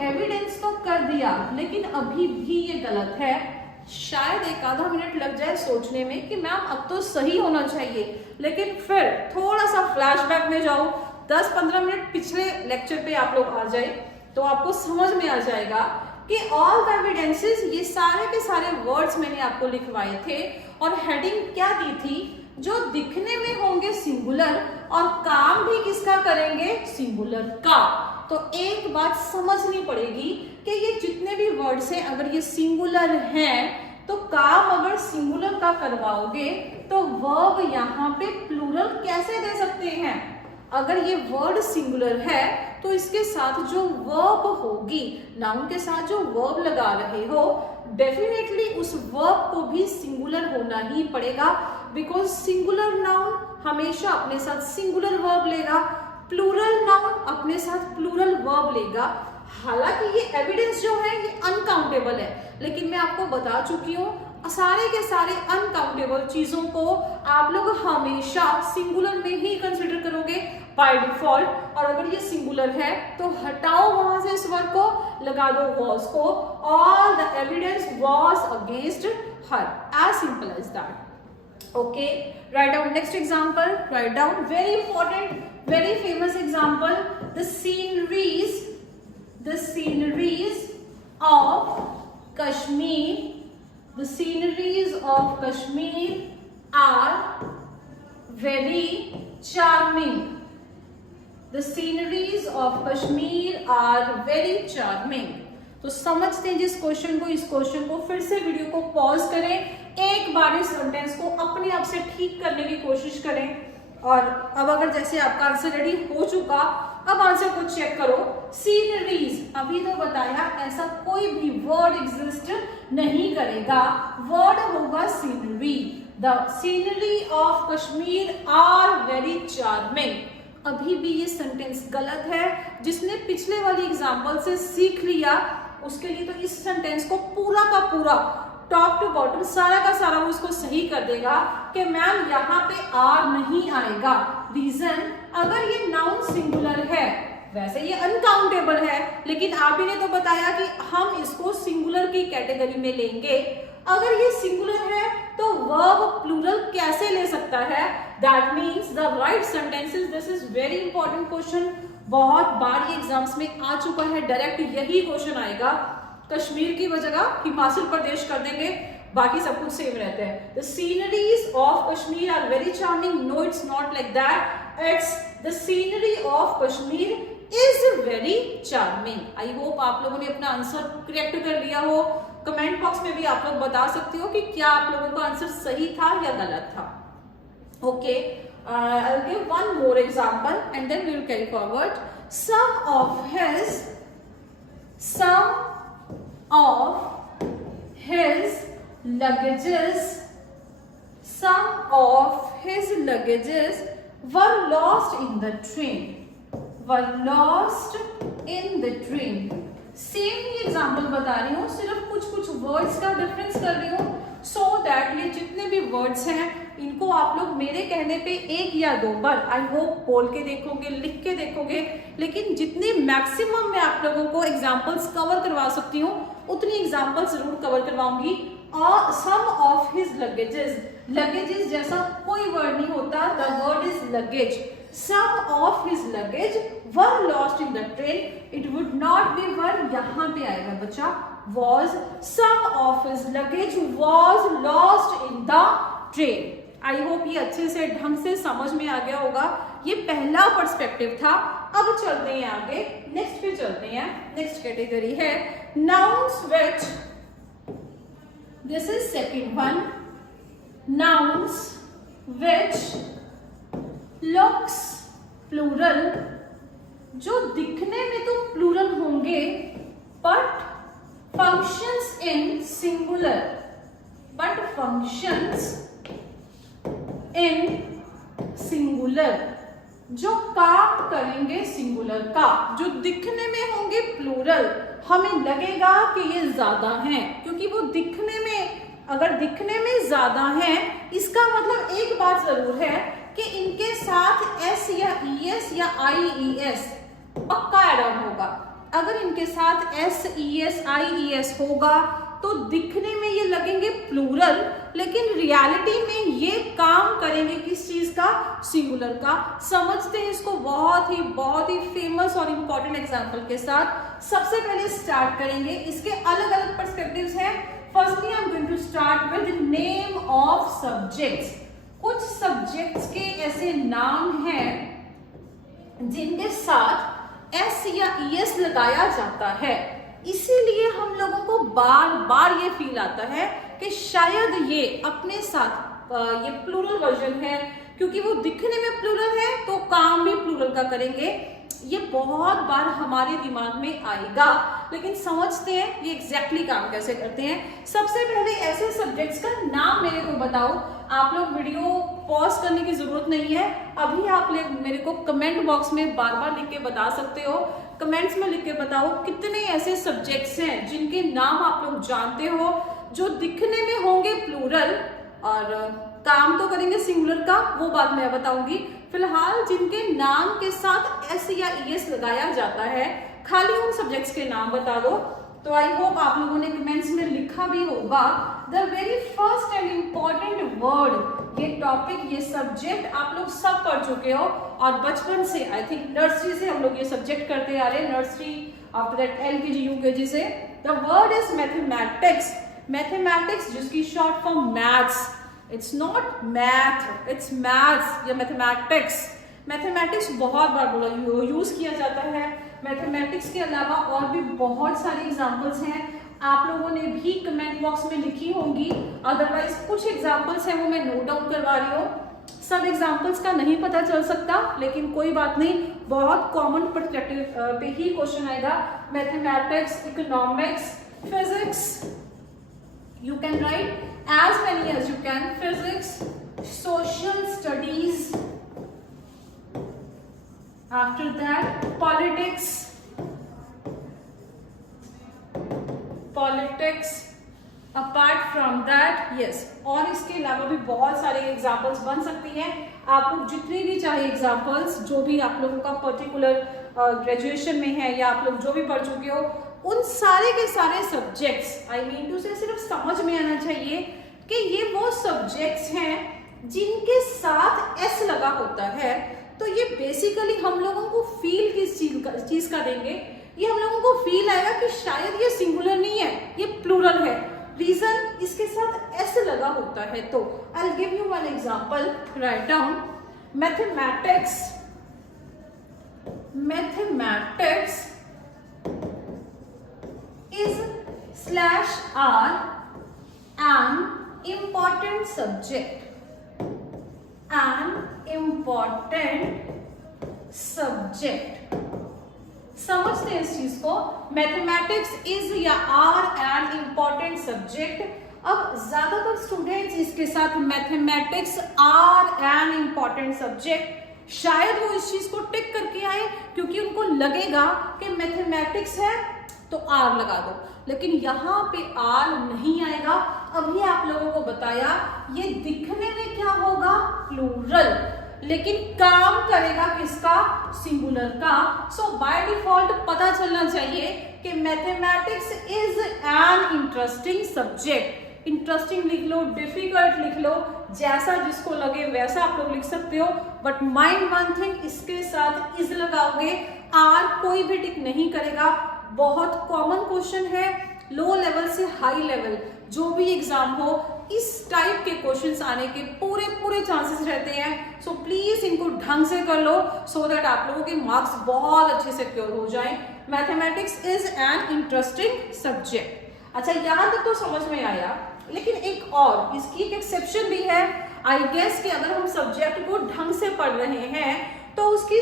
एविडेंस तो कर दिया लेकिन अभी भी ये गलत है। शायद 1 आधा मिनट लग जाए सोचने में कि मैम अब तो सही होना चाहिए, लेकिन फिर थोड़ा सा फ्लैशबैक में जाओ, 10-15 मिनट पिछले लेक्चर पे आप लोग आ जाए। तो आपको समझ में आ जाएगा कि ऑल द एविडेंसेस, ये सारे के सारे वर्ड्स मैंने आपको लिखवाए थे और हेडिंग क्या दी थी, जो दिखने में होंगे सिंगुलर और काम भी किसका करेंगे, सिंगुलर का। तो एक बात समझनी पड़ेगी कि ये जितने भी वर्ड्स हैं अगर ये सिंगुलर हैं तो काम अगर सिंगुलर का करवाओगे तो वर्ब यहाँ पे प्लूरल कैसे दे सकते हैं। अगर ये वर्ड सिंगुलर है तो इसके साथ जो वर्ब होगी, नाउन के साथ जो वर्ब लगा रहे हो, डेफिनेटली उस वर्ब को भी सिंगुलर होना ही पड़ेगा, बिकॉज सिंगुलर नाउन हमेशा अपने साथ सिंगुलर वर्ब लेगा, प्लूरल नाउन अपने साथ प्लूरल वर्ब लेगा। हालांकि ये एविडेंस जो है ये अनकाउंटेबल है, लेकिन मैं आपको बता चुकी हूँ सारे के सारे अनकाउंटेबल चीजों को आप लोग हमेशा सिंगुलर में ही कंसिडर करोगे बाय डिफॉल्ट। और अगर ये सिंगुलर है तो हटाओ वहां से इस वर्ड को, लगा दो वॉज को, all the evidence was against her, as simple as that. Okay, write down next example, write down very important, very famous example, the sceneries of Kashmir, the sceneries of Kashmir are very charming, the sceneries of Kashmir are very charming। तो समझते हैं जिस question को, इस question को फिर से video को पॉज करें, एक बार इस सेंटेंस को अपने आप से ठीक करने की कोशिश करें। और अब अगर जैसे आपका आंसर रेडी हो चुका, अब आंसर को चेक करो। सीनरीज, अभी तो बताया ऐसा कोई भी वर्ड एग्जिस्ट नहीं करेगा, वर्ड होगा scenery. The scenery of Kashmir are very charming. अभी भी ये सेंटेंस गलत है, जिसने पिछले वाली एग्जाम्पल से सीख लिया उसके लिए तो इस सेंटेंस को पूरा का पूरा टॉप टू बॉटम सारा का सारा वो उसको सही कर देगा कि मैम यहाँ पे आर नहीं आएगा। रीजन, अगर ये नाउन सिंगुलर है, वैसे ये अनकाउंटेबल है, लेकिन आप ही ने तो बताया कि हम इसको सिंगुलर की कैटेगरी में लेंगे। अगर ये सिंगुलर है तो वर्ब प्लूरल कैसे ले सकता है? That means the right sentences, this is very important question, बहुत बार ये एग्जाम्स में आ चुका है, डायरेक्ट यही क्वेश्चन आएगा। कश्मीर की जगह हिमाचल प्रदेश कर देंगे, बाकी सब कुछ सेम रहते हैं। The sceneries of Kashmir are very charming. No, it's not like that. It's the scenery of Kashmir is very charming. I hope आप लोगों ने अपना आंसर करेक्ट कर लिया हो। कमेंट बॉक्स में भी आप लोग बता सकते हो कि क्या आप लोगों का आंसर सही था या गलत था। Okay, I'll give one more example and then we will carry forward. Some of his luggages were lost in the train. Same he example बता रही हूँ, सिर्फ कुछ वर्ड्स का डिफरेंस कर रही हूँ, सो दैट ये जितने भी वर्ड्स हैं इनको आप लोग मेरे कहने पे एक या दो बार आई होप बोल के देखोगे, लिख के देखोगे, लेकिन जितनी मैक्सिमम मैं आप लोगों को एग्जाम्पल्स कवर करवा सकती हूँ उतनी एग्जाम्पल्स जरूर कवर करवाऊंगी। और some of his luggages, luggages जैसा कोई वर्ड नहीं होता, the word is luggage. Some of his luggage were lost in the train, it would not be were, यहाँ पे आएगा बच्चा was, some of his luggage was lost in the train। I hope ये अच्छे से ढंग से समझ में आ गया होगा। ये पहला पर्सपेक्टिव था। अब चलते हैं आगे, नेक्स्ट पे चलते हैं। नेक्स्ट कैटेगरी है nouns which, this is second one, nouns which looks plural, जो दिखने में तो प्लूरल होंगे but functions in singular, but functions in singular, जो काम करेंगे सिंगुलर का, जो दिखने में होंगे प्लूरल, हमें लगेगा कि ये ज्यादा हैं, क्योंकि वो दिखने में, अगर दिखने में ज्यादा हैं, इसका मतलब एक बात जरूर है कि इनके साथ एस या ईएस या आईईएस पक्का ऐड ऑन होगा। अगर इनके साथ S E S I E S होगा तो दिखने में ये लगेंगे प्लूरल, लेकिन रियलिटी में ये काम करेंगे किस चीज का, सिंगुलर का। समझते हैं इसको बहुत ही फेमस और इंपॉर्टेंट एग्जांपल के साथ। सबसे पहले स्टार्ट करेंगे, इसके अलग अलग पर्सपेक्टिव्स हैं। Firstly I am going to start with name of subjects. कुछ सब्जेक्ट्स के ऐसे नाम हैं जिनके साथ एस या ईएस लगाया जाता है, इसीलिए हम लोगों को बार बार ये फील आता है कि शायद ये अपने साथ ये प्लूरल वर्जन है, क्योंकि वो दिखने में प्लूरल है तो काम भी प्लूरल का करेंगे। ये बहुत बार हमारे दिमाग में आएगा, लेकिन समझते हैं ये एग्जैक्टली काम कैसे करते हैं। सबसे पहले ऐसे सब्जेक्ट्स का नाम मेरे को बताओ। आप लोग वीडियो पॉज करने की जरूरत नहीं है, अभी आप मेरे को कमेंट बॉक्स में बार बार लिख के बता सकते हो। कमेंट्स में लिख के बताओ कितने ऐसे सब्जेक्ट्स हैं जिनके नाम आप लोग जानते हो, जो दिखने में होंगे प्लूरल और काम तो करेंगे सिंगुलर का, वो बात मैं बताऊंगी। फिलहाल जिनके नाम के साथ एस या ईएस लगाया जाता है, खाली उन सब्जेक्ट्स के नाम बता दो। तो आई होप आप लोगों ने कमेंट्स में लिखा भी होगा। The very first and important word, ये टॉपिक, ये सब्जेक्ट आप लोग सब पढ़ चुके हो और बचपन से, आई थिंक नर्सरी से हम लोग ये सब्जेक्ट करते आ रहे हैं, nursery after that LKG UKG से। The word is mathematics. Mathematics जिसकी short form maths, it's not math, it's maths या मैथमेटिक्स। मैथमेटिक्स बहुत बार यूज किया जाता है। मैथमेटिक्स के अलावा और भी बहुत सारी एग्जांपल्स हैं, आप लोगों ने भी कमेंट बॉक्स में लिखी होंगी। अदरवाइज कुछ एग्जांपल्स हैं वो मैं नोट डाउन करवा रही हूँ। सब एग्जांपल्स का नहीं पता चल सकता, लेकिन कोई बात नहीं, बहुत कॉमन पर्सपेक्टिव पे ही क्वेश्चन आएगा। Mathematics, economics, physics, you can write as many as you can. Physics, social studies, after that politics, apart from that yes, और इसके अलावा भी बहुत सारे एग्जाम्पल्स बन सकती हैं। आप लोग जितनी भी चाहे एग्जाम्पल्स, जो भी आप लोगों का पर्टिकुलर ग्रेजुएशन में है या आप लोग जो भी पढ़ चुके हो, उन सारे के सारे सब्जेक्ट्स, आई मीन टू से सिर्फ समझ में आना चाहिए कि ये वो सब्जेक्ट्स हैं जिनके साथ एस लगा होता है। तो ये बेसिकली हम लोगों को फील किस चीज का देंगे, ये हम लोगों को फील आएगा कि शायद ये सिंगुलर नहीं है, ये प्लूरल है। रीजन, इसके साथ एस लगा होता है। तो I will give you one example, write down. Mathematics is /r an important subject, समझते हैं इस चीज को। मैथमेटिक्स इज या आर एन इम्पॉर्टेंट सब्जेक्ट। अब ज्यादातर स्टूडेंट्स इसके साथ mathematics are an important subject, शायद वो इस चीज को टिक करके आए क्योंकि उनको लगेगा कि मैथमेटिक्स है तो आर लगा दो, लेकिन यहाँ पे आर नहीं आएगा। अभी आप लोगों को बताया ये दिखने में क्या होगा, प्लूरल, लेकिन काम करेगा किसका, सिंगुलर का। सो बाय डिफॉल्ट पता चलना चाहिए कि mathematics is an interesting subject. Interesting लिख लो, डिफिकल्ट लिख लो, जैसा जिसको लगे वैसा आप लोग लिख सकते हो, बट माइंड वन थिंग, इसके साथ इज लगाओगे, आर कोई भी टिक नहीं करेगा। बहुत कॉमन क्वेश्चन है, लो लेवल से हाई लेवल जो भी एग्जाम हो, इस टाइप के क्वेश्चंस आने के पूरे चांसेस रहते हैं। सो प्लीज इनको ढंग से कर लो सो दैट आप लोगों के मार्क्स बहुत अच्छे से क्योर हो जाएं। Mathematics is an interesting subject. अच्छा, यहाँ तक तो समझ में आया, लेकिन एक और इसकी एक एक्सेप्शन भी है। आई गेस कि अगर हम सब्जेक्ट को ढंग से पढ़ रहे हैं तो उसकी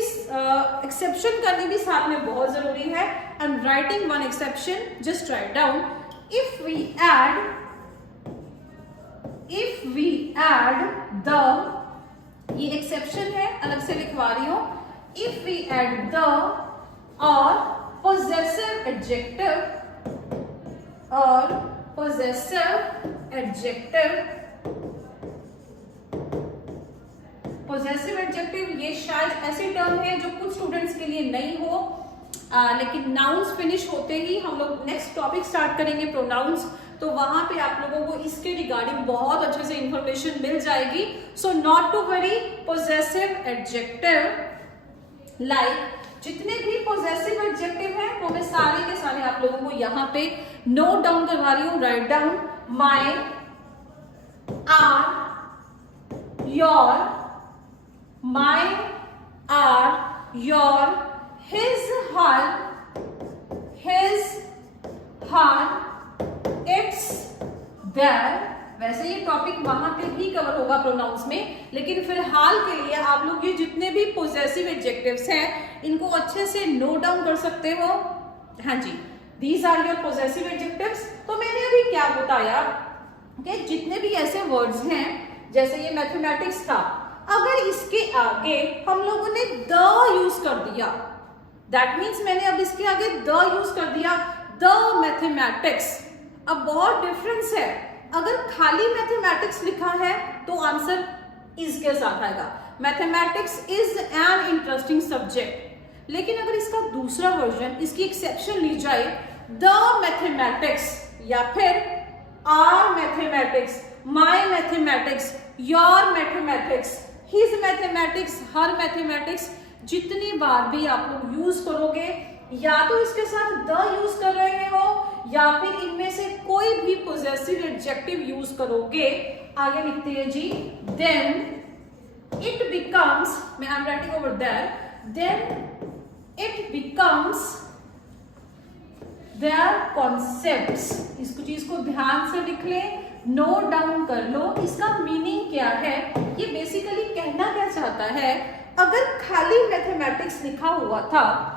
एक्सेप्शन करनी भी साथ में बहुत जरूरी है। I am writing one exception, just write down. If we add the, ये एक्सेप्शन है, अलग से लिखवा रही हूं। इफ वी एड द और possessive adjective और possessive adjective, ये शायद ऐसे टर्म है जो कुछ स्टूडेंट्स के लिए नहीं हो, लेकिन नाउन्स फिनिश होते ही हम लोग नेक्स्ट टॉपिक स्टार्ट करेंगे, प्रोनाउंस। तो वहां पे आप लोगों को इसके रिगार्डिंग बहुत अच्छे से इंफॉर्मेशन मिल जाएगी। So not to worry, possessive adjective like, जितने भी पोजेसिव एडजेक्टिव हैं वो मैं सारे के सारे आप लोगों को यहाँ पे नोट डाउन करवा रही हूँ। Write down my, our, your, my, our, your, his, her, its, their. वैसे ये टॉपिक वहां पे भी कवर होगा प्रोनाउंस में, लेकिन फिलहाल के लिए आप लोग ये जितने भी पोजेसिव एडजेक्टिव्स हैं इनको अच्छे से नोट डाउन कर सकते हो। हाँ जी, these are your possessive adjectives. तो मैंने अभी क्या बताया कि जितने भी ऐसे वर्ड्स हैं, जैसे ये मैथमेटिक्स था, अगर इसके आगे हम लोगों ने द यूज कर दिया, दैट मीन्स मैंने अब इसके आगे द यूज कर दिया, द मैथमेटिक्स। अब बहुत डिफरेंस है, अगर खाली मैथमेटिक्स लिखा है तो आंसर इज के साथ आएगा, mathematics is an interesting subject. लेकिन अगर इसका दूसरा वर्जन, इसकी एक्सेप्शन ली जाए, द मैथमेटिक्स या फिर our mathematics, my mathematics, your mathematics, his mathematics, her mathematics, जितनी बार भी आप लोग यूज करोगे, या तो इसके साथ द यूज कर रहे हो या फिर इनमें से कोई भी पोजेसिव एडजेक्टिव यूज करोगे। आगे लिखते हैं जी, देन इट बिकम्स, मैं I am writing over there, then it becomes their concepts. इसको चीज को ध्यान से लिख ले, नोट डाउन कर लो, इसका मीनिंग क्या है। ये बेसिकली कहना क्या चाहता है, अगर खाली मैथमेटिक्स लिखा हुआ था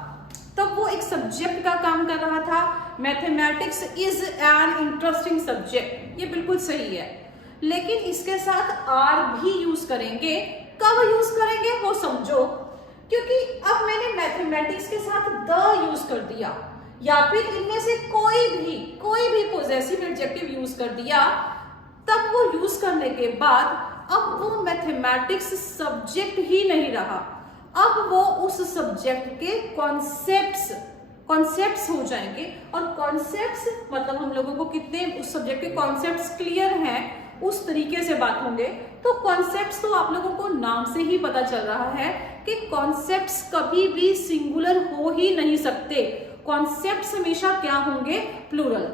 तब वो एक सब्जेक्ट का काम कर रहा था, mathematics is an interesting subject, ये बिल्कुल सही है। लेकिन इसके साथ आर भी यूज करेंगे, कब यूज करेंगे वो समझो, क्योंकि अब मैंने मैथमेटिक्स के साथ द यूज कर दिया या फिर इनमें से कोई भी पोजेसिव एडजेक्टिव यूज कर दिया, तब वो यूज करने के बाद अब वो मैथमेटिक्स सब्जेक्ट ही नहीं रहा, अब वो उस सब्जेक्ट के कॉन्सेप्ट्स हो जाएंगे। और कॉन्सेप्ट्स मतलब हम लोगों को कितने उस सब्जेक्ट के कॉन्सेप्ट्स क्लियर हैं, उस तरीके से बात होंगे। तो कॉन्सेप्ट्स तो आप लोगों को नाम से ही पता चल रहा है कि कॉन्सेप्ट्स कभी भी सिंगुलर हो ही नहीं सकते, कॉन्सेप्ट्स हमेशा क्या होंगे, प्लूरल।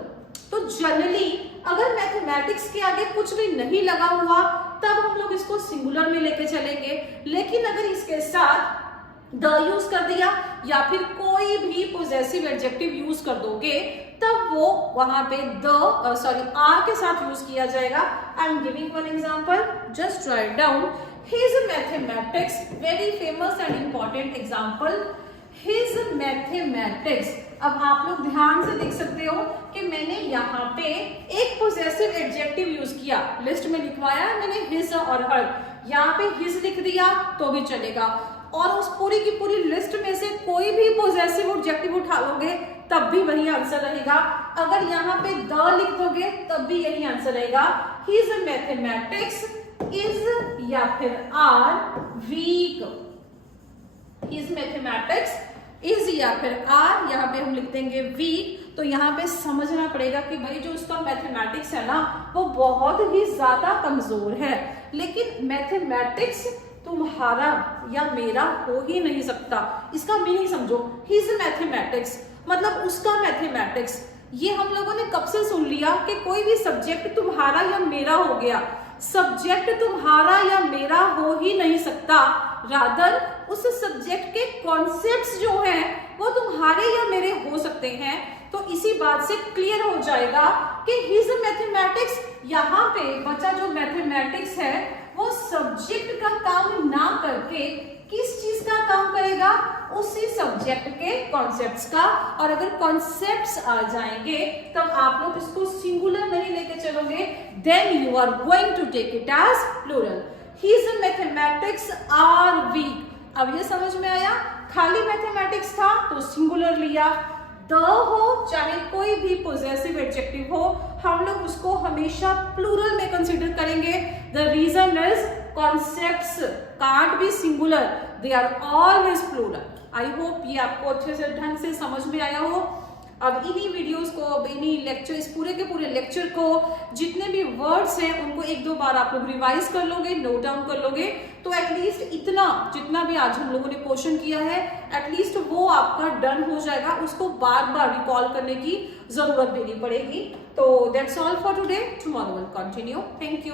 तो जनरली अगर मैथमेटिक्स के आगे कुछ भी नहीं लगा हुआ तब हम लोग इसको सिंगुलर में लेके चलेंगे, लेकिन अगर इसके साथ द यूज कर दिया या फिर कोई भी पोजेसिव एडजेक्टिव यूज कर दोगे, तब वो वहां पे आर के साथ यूज किया जाएगा। I am giving one example, just write down his mathematics, very famous and important example, his mathematics. अब आप लोग ध्यान से देख सकते हो कि मैंने यहाँ पे एक पोजेसिव एडजेक्टिव यूज किया, लिस्ट में लिखवाया मैंने हिज और हर, यहाँ पे हिज लिख दिया तो भी चलेगा, और उस पूरी की पूरी लिस्ट में से कोई भी पोजेसिव एडजेक्टिव उठा लोगे तब भी वही आंसर रहेगा। अगर यहाँ पे द लिख दोगे तब भी यही आंसर रहेगा, हिज मैथमेटिक्स इज या फिर our weak, his mathematics is या फिर आर, यहाँ पे हम लिख देंगे वीक। तो यहाँ पे समझना पड़ेगा कि भाई जो उसका मैथमेटिक्स है ना वो बहुत ही ज्यादा कमजोर है, लेकिन मैथमेटिक्स तुम्हारा या मेरा हो ही नहीं सकता। इसका मीनिंग समझो, हिज मैथमेटिक्स मतलब उसका मैथमेटिक्स। ये हम लोगों ने कब से सुन लिया कि कोई भी सब्जेक्ट तुम्हारा या मेरा हो गया, सब्जेक्ट तुम्हारा या मेरा हो ही नहीं सकता, रादर उस सब्जेक्ट के कॉन्सेप्ट्स जो हैं वो तुम्हारे या मेरे हो सकते हैं। तो इसी बात से क्लियर हो जाएगा कि हिज मैथमेटिक्स, यहाँ पे बचा जो मैथमेटिक्स है वो सब्जेक्ट का काम ना करके किस चीज का काम करेगा, उसी सब्जेक्ट के कॉन्सेप्ट्स का। और अगर कॉन्सेप्ट्स आ जाएंगे तब आप लोग इसको सिंगुलर नहीं लेके चलोगे, then you are going to take it as plural. His mathematics are weak. अब ये समझ में आया, खाली मैथमेटिक्स था तो सिंगुलर लिया, द हो चाहे कोई भी पोजेसिव एडजेक्टिव हो, हम लोग उसको हमेशा प्लूरल में कंसीडर करेंगे। The reason is concepts can't be singular, they are always plural. I hope ये आपको अच्छे से ढंग से समझ में आया हो। अब इन्हीं वीडियोस को, अब इन्हीं लेक्चर, इस पूरे के पूरे लेक्चर को, जितने भी वर्ड्स हैं उनको एक दो बार आप लोग रिवाइज कर लोगे, नोट डाउन कर लोगे, तो एटलीस्ट इतना जितना भी आज हम लोगों ने क्वेश्चन किया है एटलीस्ट वो आपका डन हो जाएगा, उसको बार बार रिकॉल करने की जरूरत भी नहीं पड़ेगी। तो that's all for today, tomorrow will continue. Thank you.